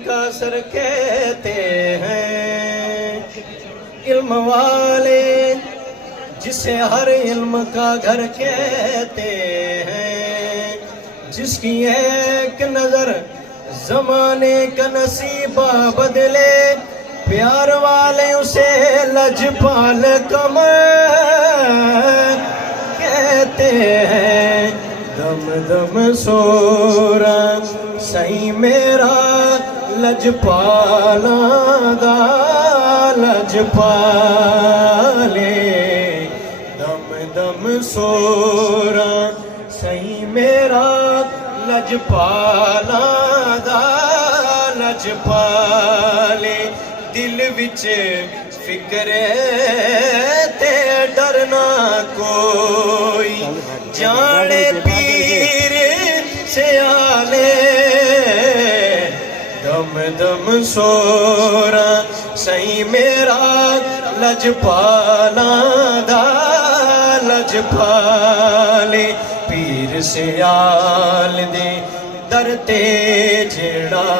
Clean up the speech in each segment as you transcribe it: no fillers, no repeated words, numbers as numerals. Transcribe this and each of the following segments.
का सर कहते हैं इल्म वाले, जिसे हर इल्म का घर कहते हैं। जिसकी एक नजर जमाने का नसीबा बदले, प्यार वाले उसे लजपाल कमर कहते हैं। दम दम सोरा सही मेरा लजपाला दा लजपाले। दम दम सोरा सही मेरा लजपाला दा लजपाले। दिल विच फिक्रे ते डरना कोई, जाने पीर सियाले। दम दम सोरा सही मेरा लजपाला दा लजपाले। पीर सियाल दे दर ते जेड़ा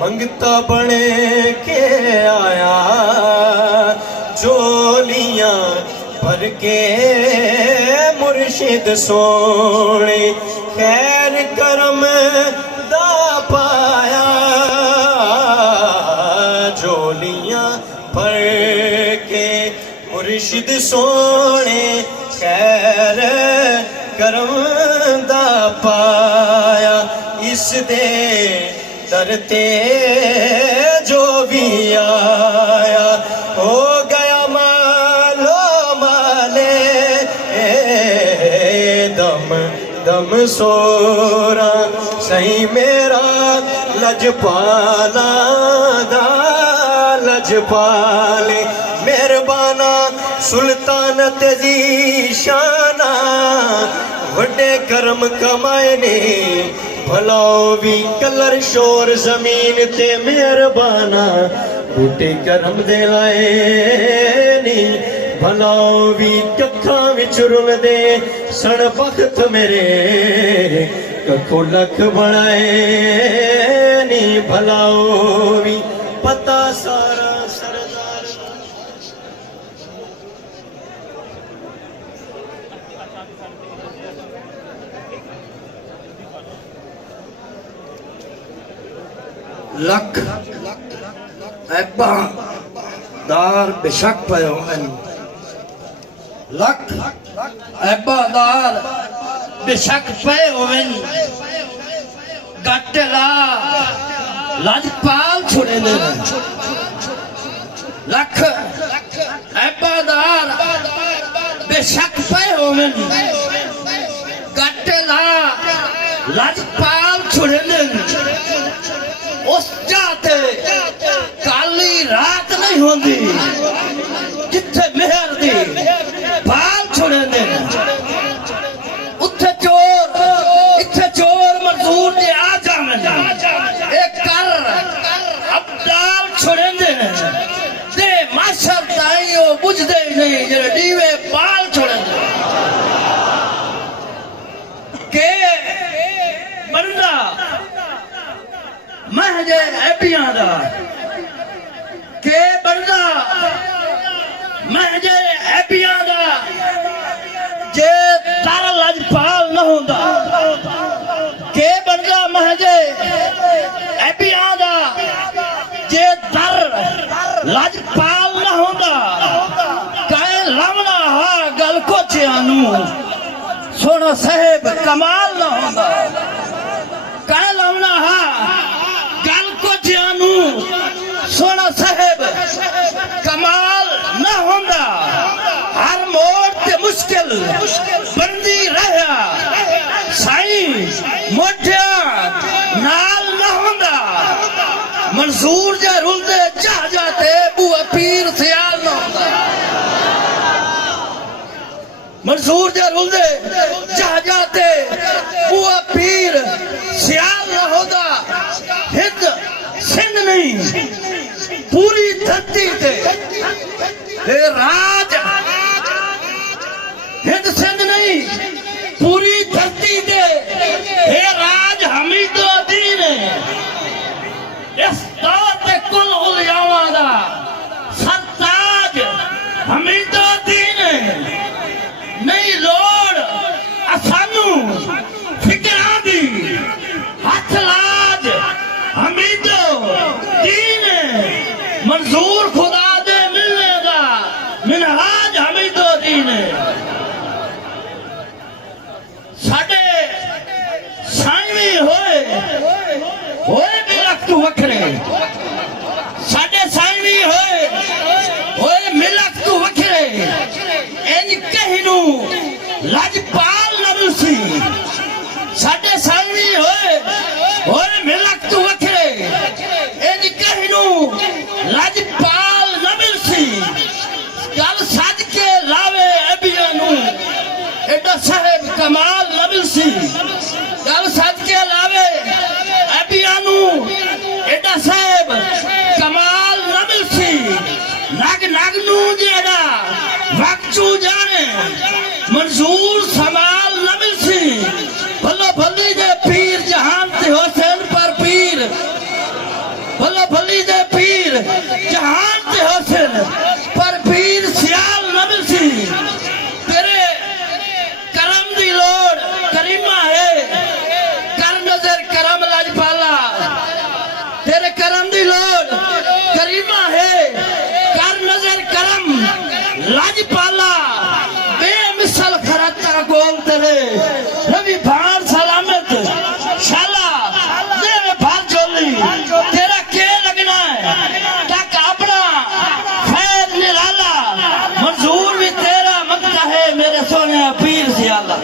मंगता बने के आया, झोलियां भर के मुर्शिद सोने खैर करम दा पाया। झोलियां भर के मुर्शिद सोने खैर करम दा पाया। इस दे डरते जो भी आया हो गया मालो माले। दम दम सोरा सही मेरा लजपाला दा लजपाले। मेहरबाना सुल्तानत जी शाना, वड्डे करम कमाए ने भलाओ भी कलर शोर जमीन ते। मेहरबाना बूटे करम दे लाए नी, भलाओ भी कखा विच रुल दे सण बख्त मेरे। कखो लख बनाए नी, भलाओ भी पता सारा सरदार। लख ऐबा दार बेशक पयो इन। लख ऐबा दार बेशक पे होवन, गटला लजपाल छुड़े ने। लख ऐबा दार बेशक पे होवन, गटला लजपाल छुड़े ने। उस जाते काली रात नहीं होती जिथे मेहर दी बाल छुड़े ने। उत्थे चोर इत्थे चोर मजदूर दे आ जावन, एक कर अब्दाल छुड़े ने। ते माशर ताई ओ बुझदे नहीं जेड़े दीवे बाल छुड़े ने। के बंदा महजे ऐबियां दा, के बंदा महजे ऐबियां दा, जे तारा लजपाल न होंदा। के बंदा महजे ऐबियां दा, जे दर लजपाल न होंदा। कहे लवना हा गल को चियानू, सोना साहेब कमाल न होंदा। कहे लवना हा सोना साहेब कमाल न होंदा। हर मोड़ ते मुश्किल बंदी रहा, साईं मोटिया नाल न होंदा। मंसूर जे रुलदे जहाजाते बुआ पीर सियाल न होंदा। मंसूर जे रुलदे जहाजाते बुआ पीर सियाल न होंदा। हिंद सिंध नहीं पूरी धरती ते राज, हिंद सिंध नहीं पूरी धरती ते राज हमीदुद्दीन। साडे साईं होए होए मिलक तू वखरे इन कहनू लजपाल नबसी साडे साईं होए होए मिलक तू वखरे इन कहनू लजपाल नबसी गल सज के लावे अबियानू एडा साहेब कमाल नबसी गल सज के लावे अबियानू एडा साहेब कमाल नबसी नग नगनू जेड़ा वक्चू जाने मंजूर समाल नबसी भलो भली दे पीर जहान ते हुसैन पर पीर भलो भली दे पीर जहान ते हुसैन पर पीर सियाल नबसी तेरे करम दी लोड़ करीमा है कर नजर करम लजपाला तेरे करम दी लोड़ करीमा है कर नजर करम लजपाला बेमिसल खरता गोल तेरे रवि भान सलामत शाला तेरे भार जोली तेरा के लगना है तक अपना फैज निराला मंजूर भी तेरा मक्का है मेरे सोने पीर सियाला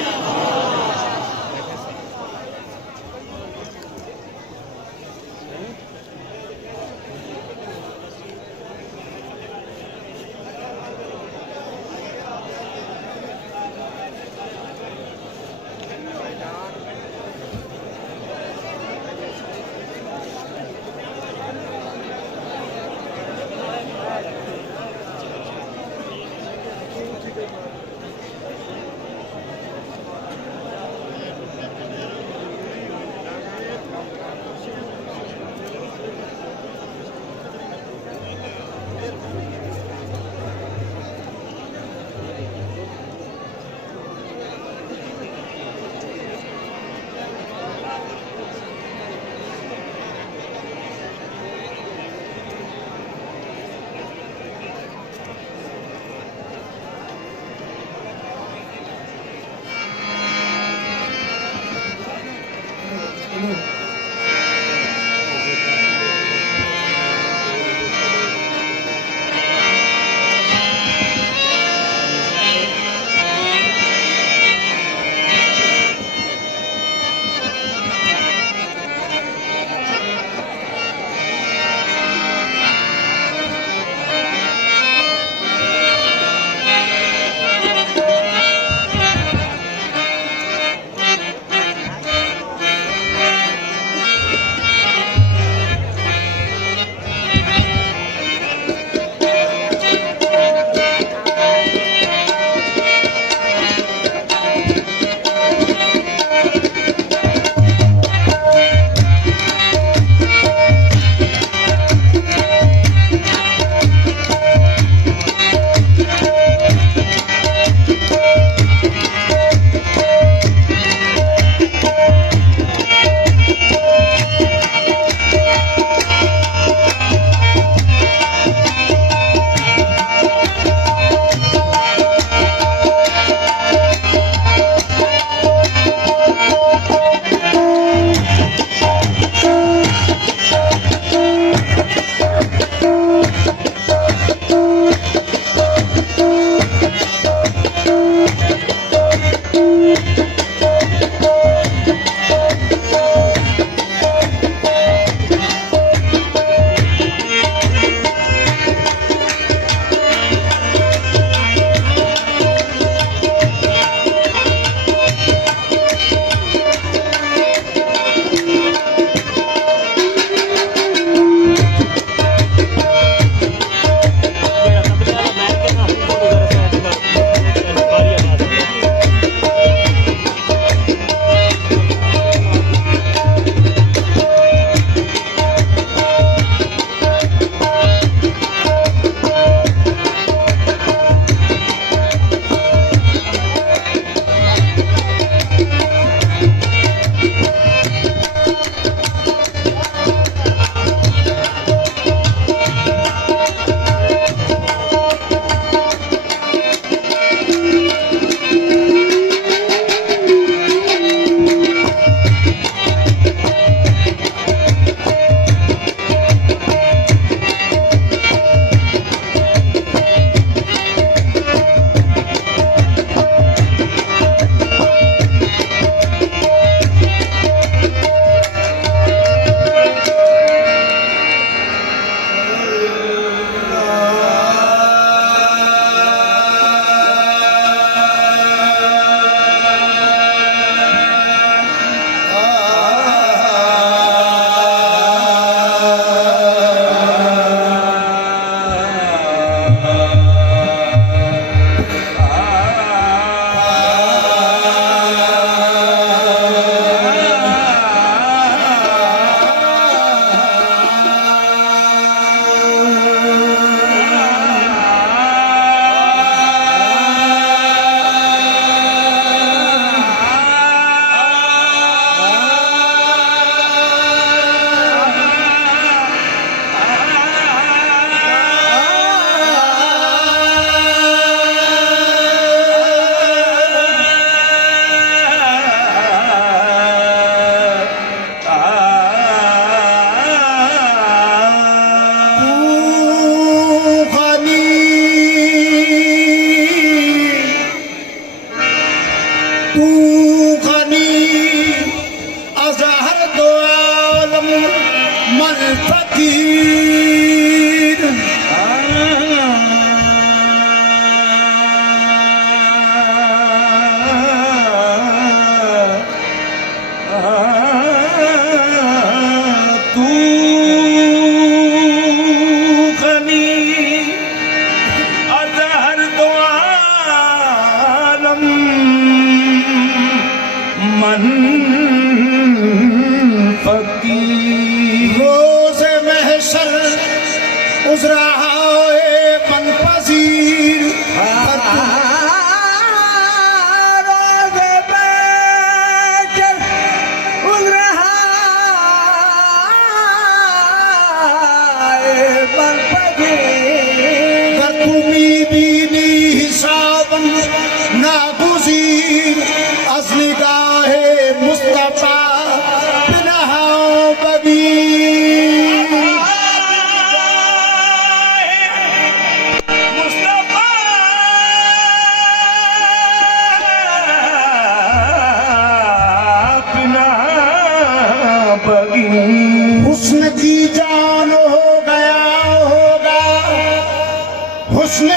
हुस्न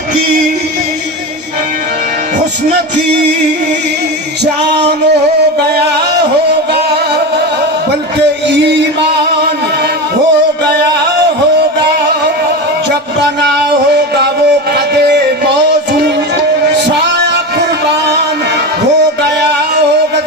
की जान हो गया होगा, बल्कि ईमान हो गया होगा। जब बना होगा वो कदे मौजू, साया कुर्बान हो गया होगा।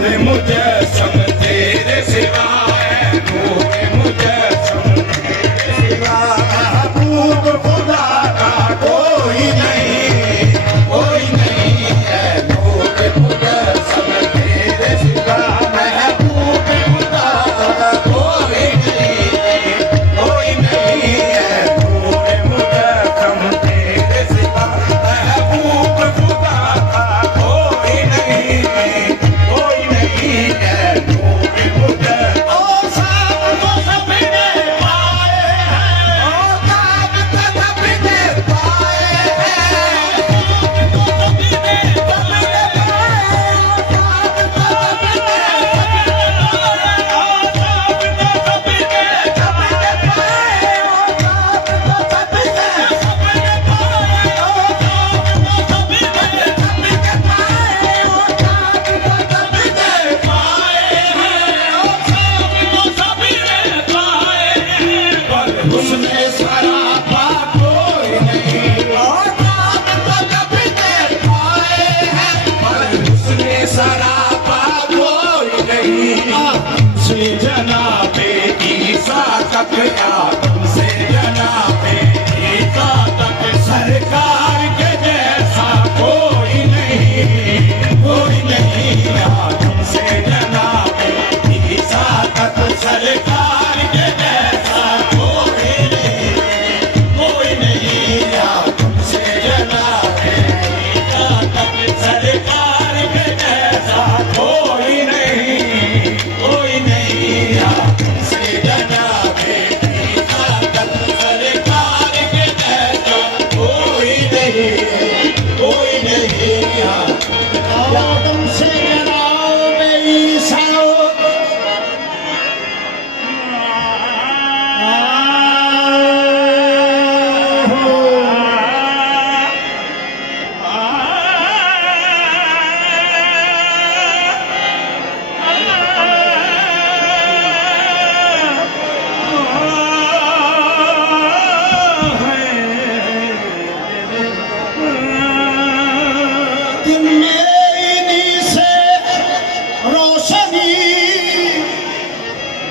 नूर मुजस्सम तेरे सिवाय, नूर मुजस्सम तेरे सिवाय, महबूब खुदा का कोई नहीं, कोई नहीं है, नूर मुजस्सम तेरे सिवाय, महबूब खुदा का कोई नहीं, कोई नहीं है, नूर मुजस्सम तेरे सिवाय, महबूब खुदा का कोई नहीं, कोई नहीं है, नूर मुजस्सम। ओ साहब तो सबने पाए हैं, ओ साहब तो सबने पाए हैं, तो सबने पाए, साहब तो सबने उसने सरापा कोई नहीं, और साहब तो सबने पाए हैं, पर उसने सरापा कोई नहीं, से जनाबे ईसा तक आदम से जनाबे ईसा तक सरकार के जैसा कोई नहीं, कोई नहीं, आदम से जनाबे ईसा तक सरकार के जैसा कोई नहीं, कोई नहीं, आदम से जनाबे ईसा तक सरकार के जैसा कोई नहीं, कोई नहीं, आदम से जनाबे ईसा तक सरकार के जैसा कोई नहीं, कोई नहीं, आदम से जनाबे ईसा दिन में इन्हीं से रोशनी,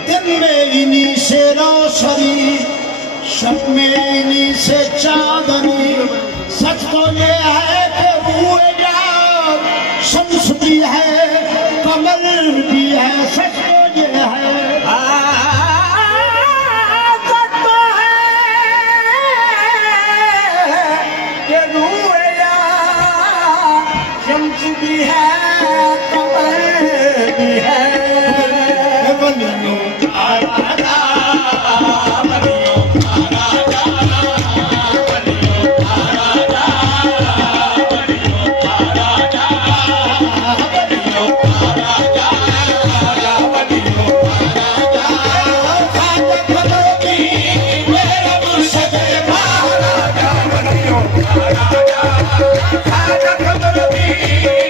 दिन में इन्हीं से रोशनी, शब में इन्हीं से चांदनी, सच तो ये है कि रूह यार शम्स भी है, कमर भी है, सच तो ये है, सच तो है कि रूह यार शम्स भी है, कमर भी है, बनियो तारा जा, बनियो तारा जा, बनियो तारा जा, बनियो तारा जा, बनियो तारा जा, बनियो तारा जा, खाजक लोगी मेरा मुर्शिद महाराजा, बनियो तारा जा, खाजक लोगी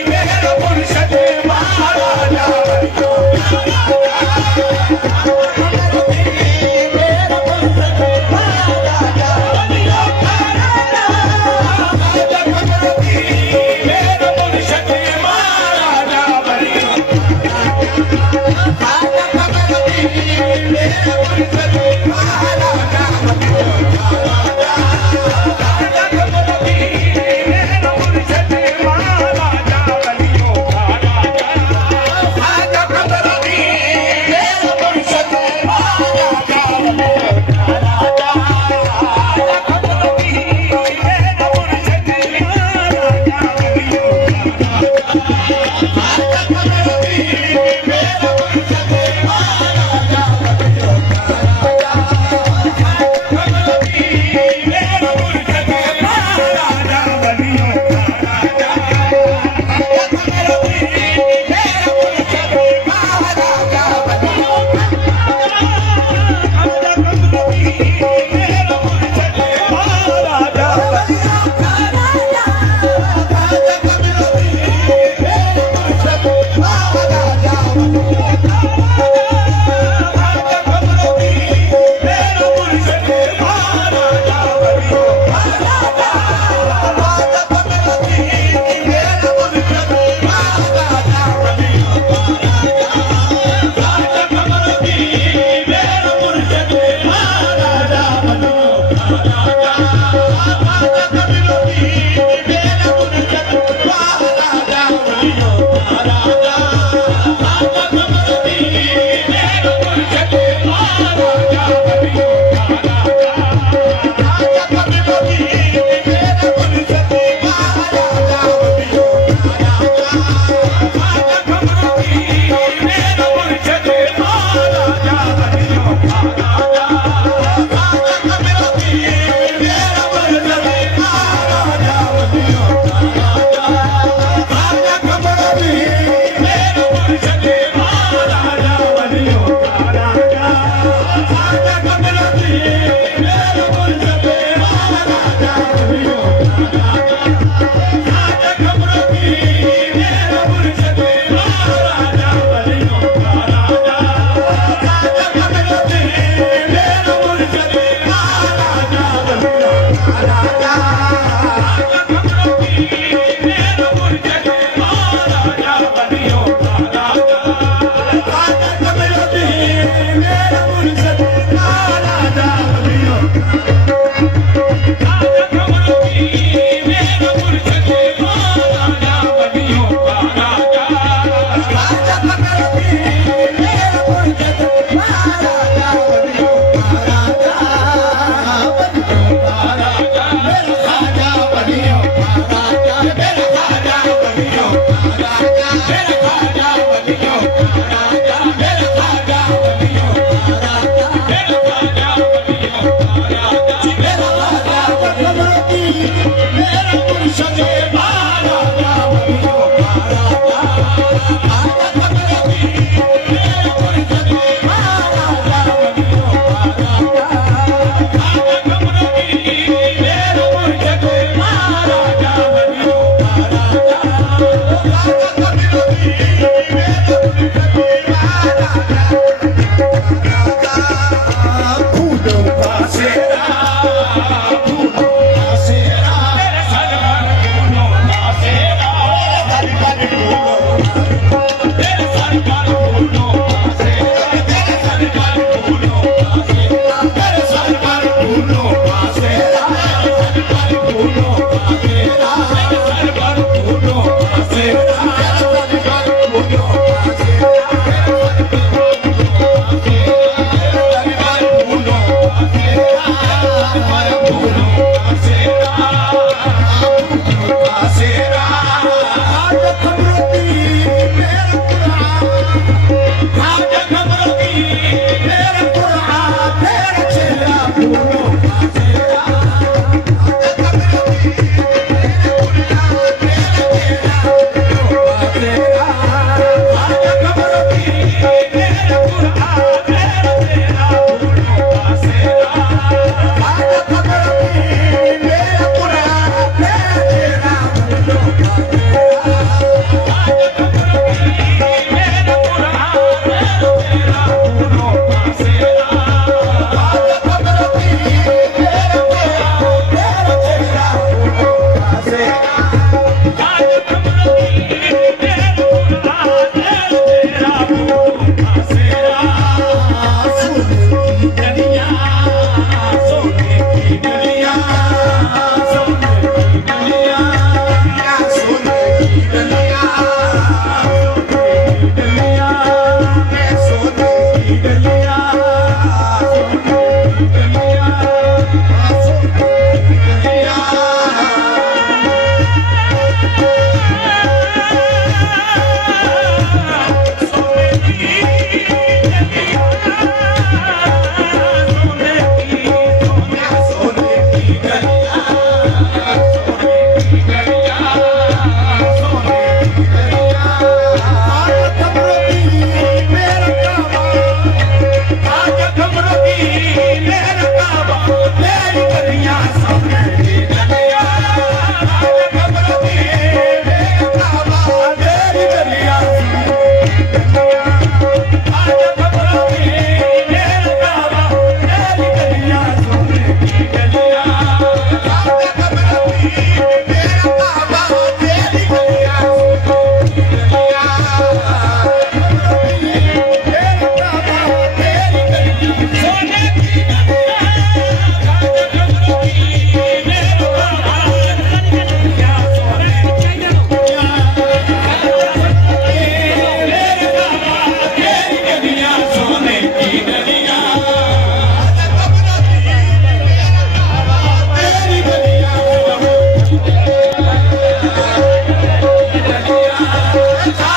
मेरा मुर्शिद महाराजा, बनियो राजा Thank you.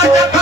Yeah.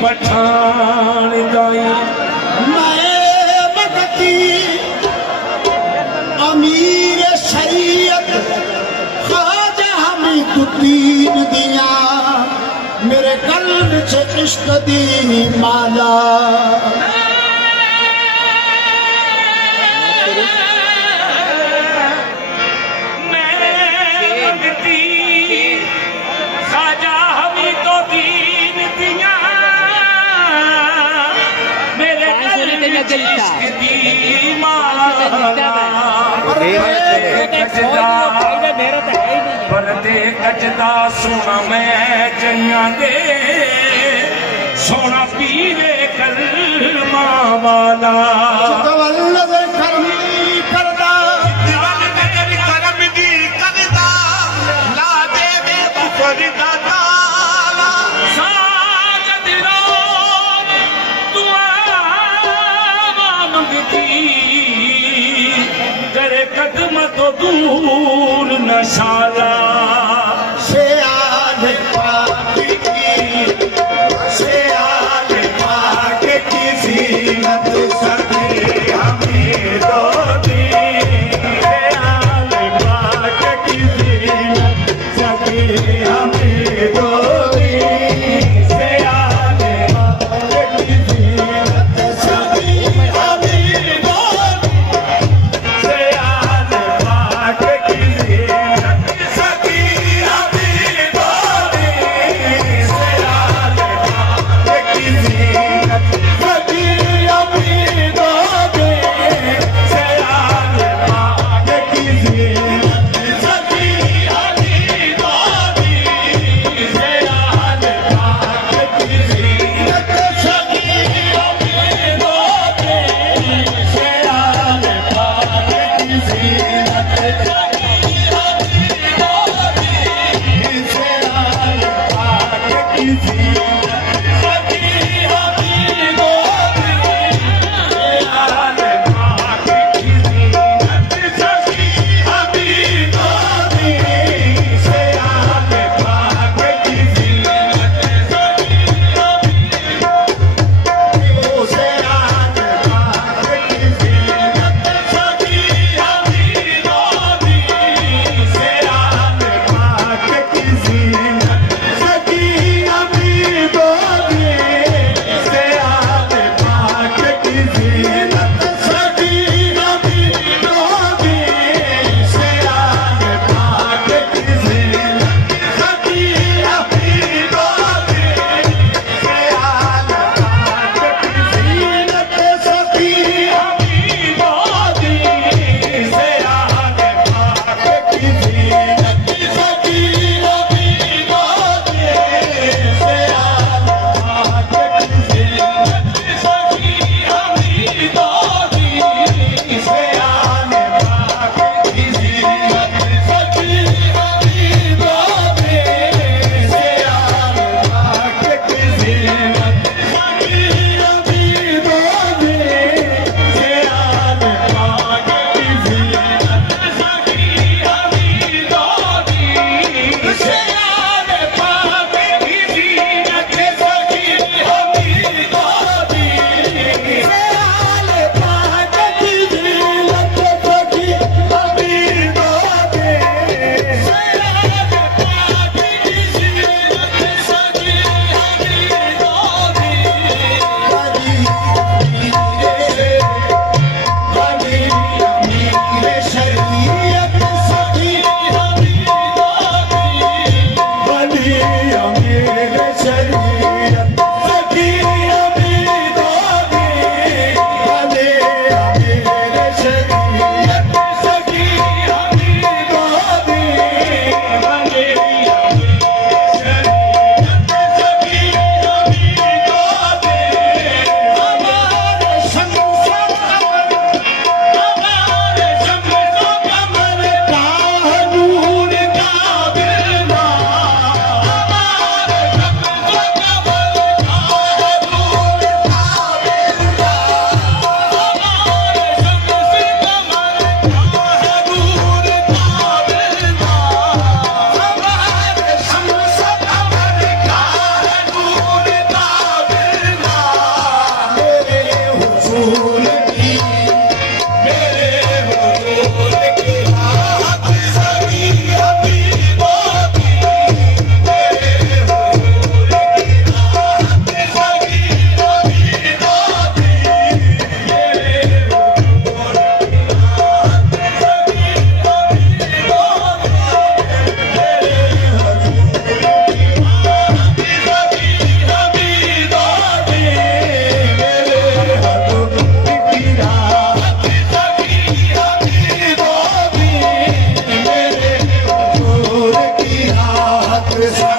पठान दाई मैं बकती अमीर शरीयत ख्वाजा हमीदुद्दीन दिया मेरे कल्ब से इश्क दी माला कजदा सोना मैं जइया दे सोना पीवे कलमा वाला कदम तो दूर न शाला से आने पाके की जीनत सदी हमें दो दी से आने पाके की जीनत सदी हमें दो दी से आने पाके की जीनत सदी हमें दो सुरेश